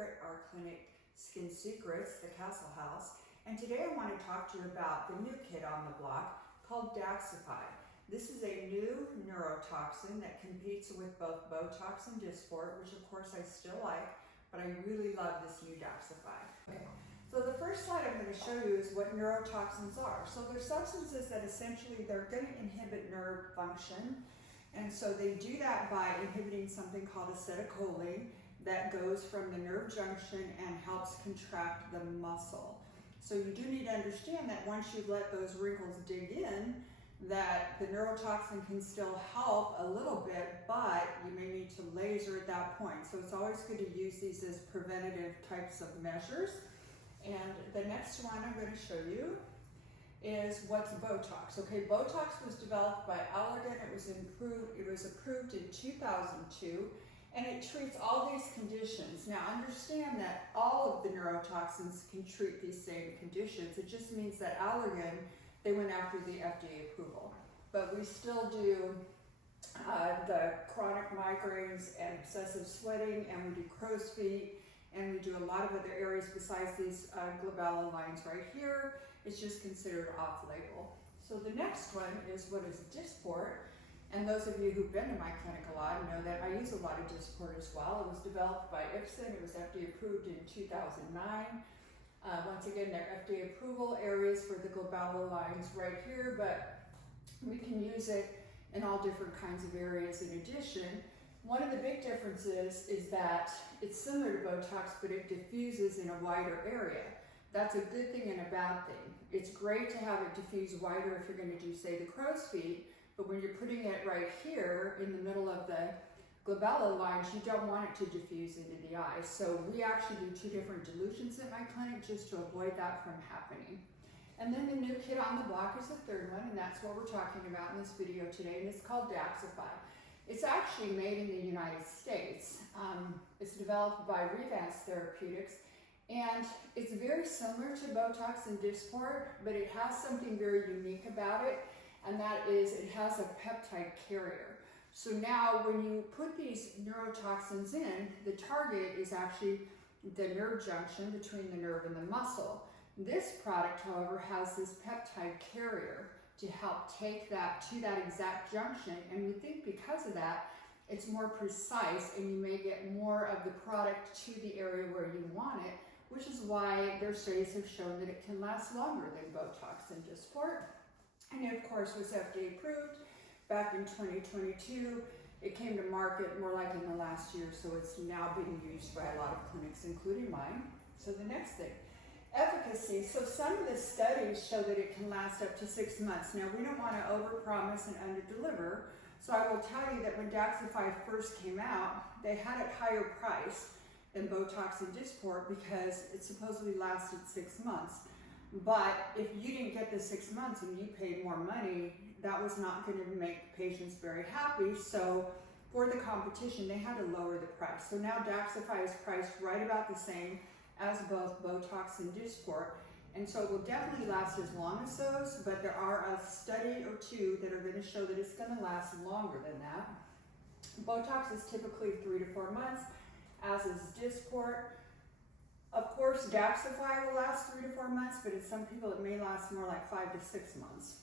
here at our clinic, Skin Secrets, the Castle House, and today I want to talk to you about the new kid on the block called Daxxify. This is a new neurotoxin that competes with both Botox and Dysport, which of course I still like, but I really love this new Daxxify. Okay. So the first slide I'm going to show you is what neurotoxins are. So they're substances that essentially they're going to inhibit nerve function, and so they do that by inhibiting something called acetylcholine that goes from the nerve junction and helps contract the muscle. So you do need to understand that once you've let those wrinkles dig in, that the neurotoxin can still help a little bit, but you may need to laser at that point. So it's always good to use these as preventative types of measures. And the next one I'm going to show you is what's Botox. Okay, Botox was developed by Allergan. It was approved in 2002, and it treats all these conditions. Now understand that all of the neurotoxins can treat these same conditions. It just means that Allergan, they went after the FDA approval. But we still do the chronic migraines and excessive sweating, and we do crow's feet, and we do a lot of other areas besides these glabellar lines right here. It's just considered off-label. So the next one is what is Dysport. And those of you who've been to my clinic a lot know that I use a lot of Dysport as well. It was developed by Ipsen. It was FDA approved in 2009. Once again, their FDA approval areas for the glabellar lines right here, but we can use it in all different kinds of areas in addition. One of the big differences is that it's similar to Botox, but it diffuses in a wider area. That's a good thing and a bad thing. It's great to have it diffuse wider if you're going to do, say, the crow's feet, but when you're putting it right here in the middle of the glabellar lines, you don't want it to diffuse into the eye. So we actually do two different dilutions at my clinic just to avoid that from happening. And then the new kid on the block is the third one, and that's what we're talking about in this video today, and it's called Daxxify. It's actually made in the United States. It's developed by Revance Therapeutics, and it's very similar to Botox and Dysport, but it has something very unique about it, and that is it has a peptide carrier. So now when you put these neurotoxins in, the target is actually the nerve junction between the nerve and the muscle. This product, however, has this peptide carrier to help take that to that exact junction, and we think because of that, it's more precise and you may get more of the product to the area where you want it, which is why their studies have shown that it can last longer than Botox and Dysport. And it, of course, was FDA approved back in 2022. It came to market more like in the last year, so it's now being used by a lot of clinics, including mine. So the next thing, efficacy. So some of the studies show that it can last up to 6 months. Now, we don't want to overpromise and underdeliver, so I will tell you that when Daxxify first came out, they had it higher priced than Botox and Dysport because it supposedly lasted 6 months. But if you didn't get the 6 months and you paid more money, that was not going to make patients very happy. So for the competition, they had to lower the price. So now Daxxify is priced right about the same as both Botox and Dysport. And so it will definitely last as long as those, but there are a study or two that are going to show that it's going to last longer than that. Botox is typically 3 to 4 months, as is Dysport. Of course, Daxxify will last 3 to 4 months, but in some people it may last more like 5 to 6 months.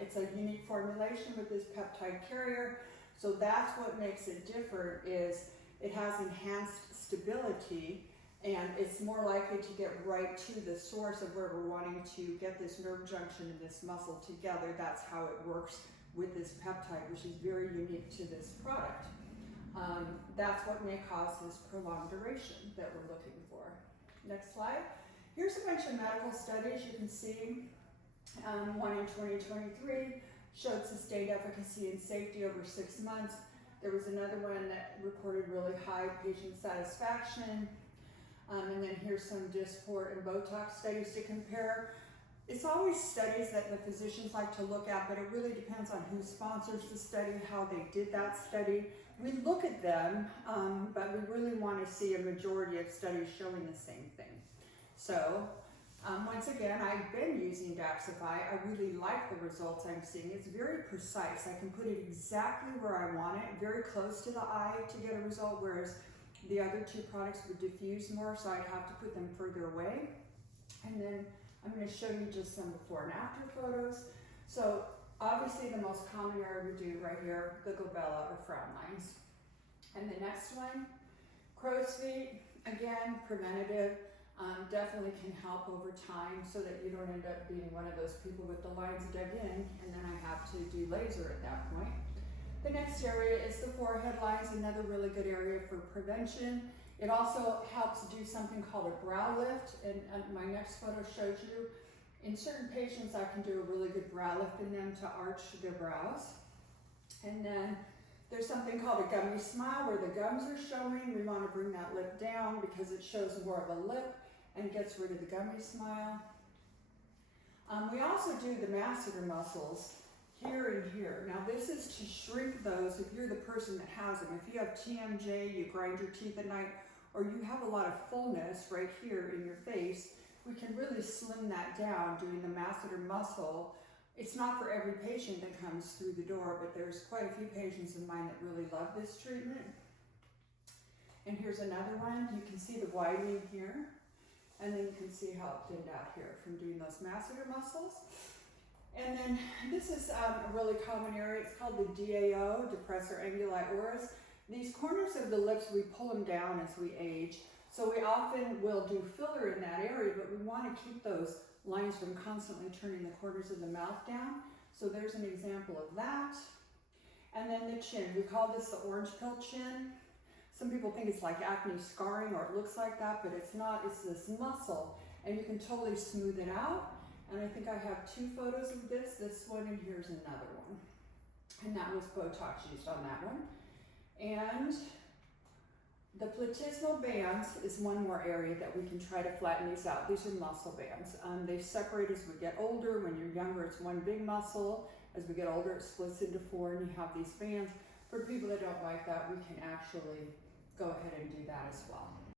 It's a unique formulation with this peptide carrier, so that's what makes it different. Is it has enhanced stability, and it's more likely to get right to the source of where we're wanting to get this nerve junction and this muscle together. That's how it works with this peptide, which is very unique to this product. That's what may cause this prolonged duration that we're looking for. Next slide. Here's a bunch of medical studies. You can see one in 2023 showed sustained efficacy and safety over 6 months. There was another one that reported really high patient satisfaction. And then here's some Dysport and Botox studies to compare. It's always studies that the physicians like to look at, but it really depends on who sponsors the study, how they did that study. We look at them, but we really want to see a majority of studies showing the same thing. So once again, I've been using Daxxify. I really like the results I'm seeing. It's very precise. I can put it exactly where I want it, very close to the eye to get a result, whereas The other two products would diffuse more, so I'd have to put them further away. And then I'm going to show you just some before and after photos. So obviously the most common area we do right here, the glabella or frown lines. And the next one, crow's feet, again, preventative, definitely can help over time so that you don't end up being one of those people with the lines dug in and then I have to do laser at that point. The next area is the forehead lines, another really good area for prevention. It also helps do something called a brow lift, and my next photo shows you. In certain patients, I can do a really good brow lift in them to arch their brows. And then there's something called a gummy smile where the gums are showing. We want to bring that lip down because it shows more of a lip and gets rid of the gummy smile. We also do the masseter muscles here and here. Now this is to shrink those if you're the person that has them. If you have TMJ, you grind your teeth at night, or you have a lot of fullness right here in your face, we can really slim that down doing the masseter muscle. It's not for every patient that comes through the door, but there's quite a few patients of mine that really love this treatment. And here's another one. You can see the widening here, and then you can see how it thinned out here from doing those masseter muscles. And then this is a really common area. It's called the DAO, depressor anguli oris. These corners of the lips, we pull them down as we age. So we often will do filler in that area, but we want to keep those lines from constantly turning the corners of the mouth down. So there's an example of that. And then the chin, we call this the orange pill chin. Some people think it's like acne scarring or it looks like that, but it's not. It's this muscle, and you can totally smooth it out. And I think I have two photos of this one, and here's another one. And that was Botox used on that one. And the platysmal bands is one more area that we can try to flatten these out. These are muscle bands. They separate as we get older. When you're younger, it's one big muscle. As we get older, it splits into four, and you have these bands. For people that don't like that, we can actually go ahead and do that as well.